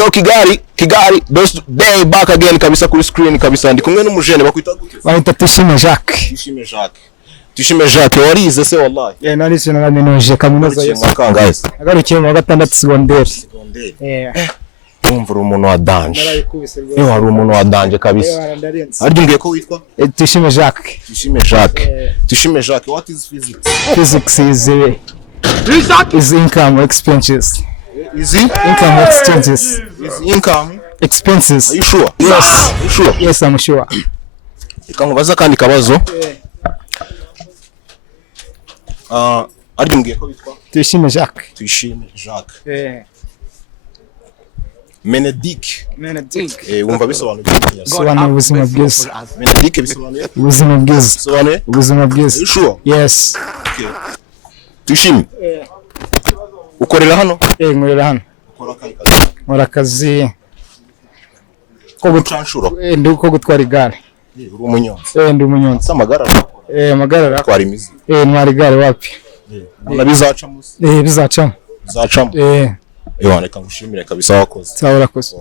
Yo Kigali those day back again kabisa kuri screen kabisa ndi kumwe n'umujene bakwita gute bahita Tuyishime Jacques Tuyishime Jacques warize se wallahi narize naramenuje kaminuza yose guys agarukiye mu gatandatu secondaire umva umuntu wa danger wari umuntu wa danger kabisa ariko ngiye ko witwa Tuyishime Jacques Tuyishime Jacques what is physics is income expenses is it income exchanges is income expenses are you sure yes I'm sure ikankubaza kandi kabazo ariko ngiye ko witwa Tuyishime Jacques Menedic wumva bisobanuye sobanura ubuzima bwiza Menedic bisobanuye ubuzima bwiza sure yes okay Tuyishime ukorera hano nkorera hano nkora akazi ko gucanshuro ndi ko gutwara igare uri umunyonzi ndi umunyonzi amagara atwara imizi ntwara igare wapi bizacamo bizacamo reka ngushimire kabisa wakoze urakoze